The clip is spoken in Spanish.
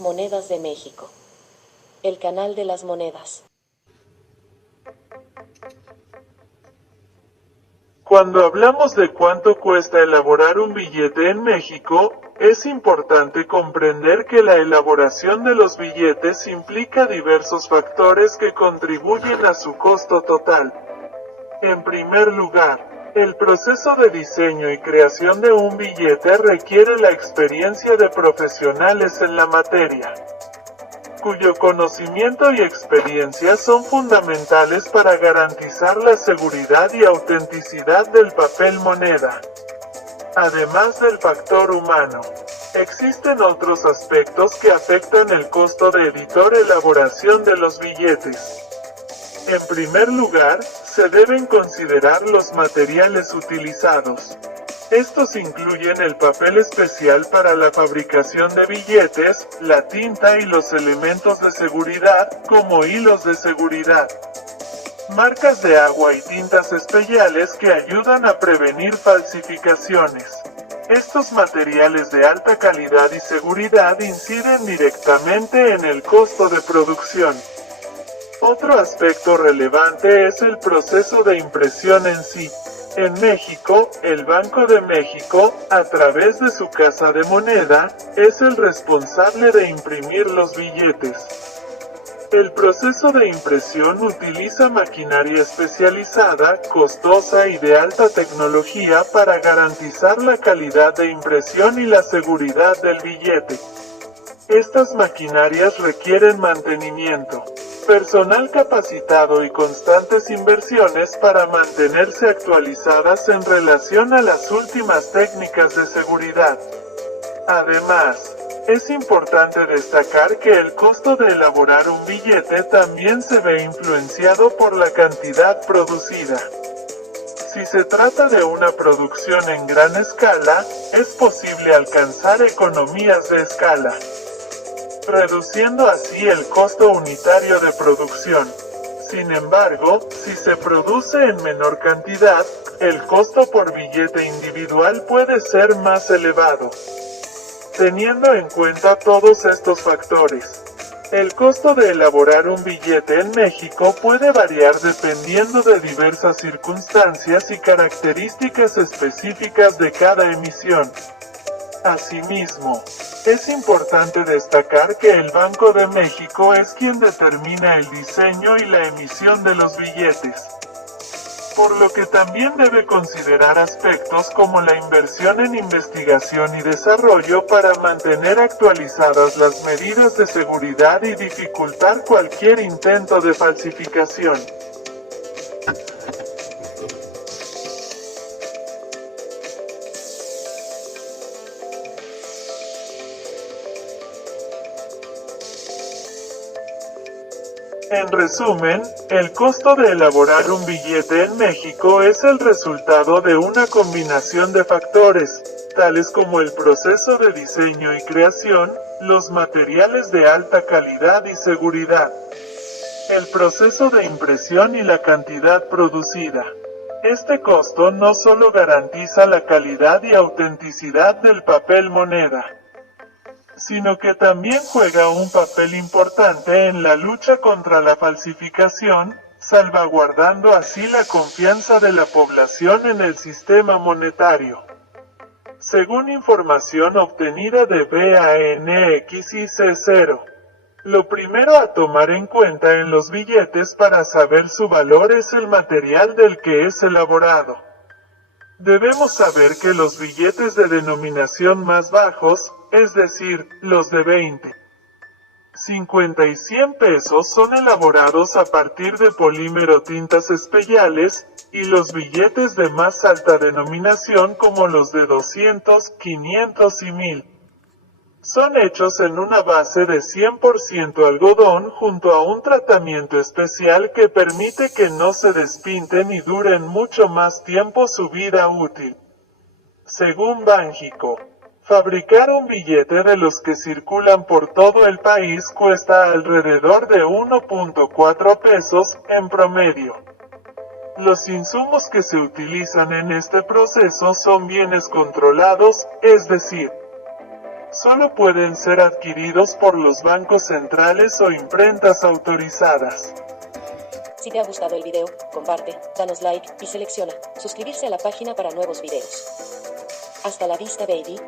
Monedas de México. El canal de las monedas. Cuando hablamos de cuánto cuesta elaborar un billete en México, es importante comprender que la elaboración de los billetes implica diversos factores que contribuyen a su costo total. En primer lugar, el proceso de diseño y creación de un billete requiere la experiencia de profesionales en la materia, cuyo conocimiento y experiencia son fundamentales para garantizar la seguridad y autenticidad del papel moneda. Además del factor humano, existen otros aspectos que afectan el costo de elaboración de los billetes. En primer lugar, se deben considerar los materiales utilizados. Estos incluyen el papel especial para la fabricación de billetes, la tinta y los elementos de seguridad, como hilos de seguridad, marcas de agua y tintas especiales que ayudan a prevenir falsificaciones. Estos materiales de alta calidad y seguridad inciden directamente en el costo de producción. Otro aspecto relevante es el proceso de impresión en sí. En México, el Banco de México, a través de su casa de moneda, es el responsable de imprimir los billetes. El proceso de impresión utiliza maquinaria especializada, costosa y de alta tecnología para garantizar la calidad de impresión y la seguridad del billete. Estas maquinarias requieren mantenimiento, personal capacitado y constantes inversiones para mantenerse actualizadas en relación a las últimas técnicas de seguridad. Además, es importante destacar que el costo de elaborar un billete también se ve influenciado por la cantidad producida. Si se trata de una producción en gran escala, es posible alcanzar economías de escala, reduciendo así el costo unitario de producción. Sin embargo, si se produce en menor cantidad, el costo por billete individual puede ser más elevado. Teniendo en cuenta todos estos factores, el costo de elaborar un billete en México puede variar dependiendo de diversas circunstancias y características específicas de cada emisión. Asimismo, es importante destacar que el Banco de México es quien determina el diseño y la emisión de los billetes, por lo que también debe considerar aspectos como la inversión en investigación y desarrollo para mantener actualizadas las medidas de seguridad y dificultar cualquier intento de falsificación. En resumen, el costo de elaborar un billete en México es el resultado de una combinación de factores, tales como el proceso de diseño y creación, los materiales de alta calidad y seguridad, el proceso de impresión y la cantidad producida. Este costo no solo garantiza la calidad y autenticidad del papel moneda, sino que también juega un papel importante en la lucha contra la falsificación, salvaguardando así la confianza de la población en el sistema monetario. Según información obtenida de BANX y C0, lo primero a tomar en cuenta en los billetes para saber su valor es el material del que es elaborado. Debemos saber que los billetes de denominación más bajos, es decir, los de 20, 50 y 100 pesos son elaborados a partir de polímero tintas especiales, y los billetes de más alta denominación como los de 200, 500 y 1000, son hechos en una base de 100% algodón junto a un tratamiento especial que permite que no se despinten y duren mucho más tiempo su vida útil. Según Banjico, fabricar un billete de los que circulan por todo el país cuesta alrededor de 1.4 pesos en promedio. Los insumos que se utilizan en este proceso son bienes controlados, es decir, solo pueden ser adquiridos por los bancos centrales o imprentas autorizadas. Si te ha gustado el video, comparte, danos like y selecciona suscribirse a la página para nuevos videos. Hasta la vista, baby.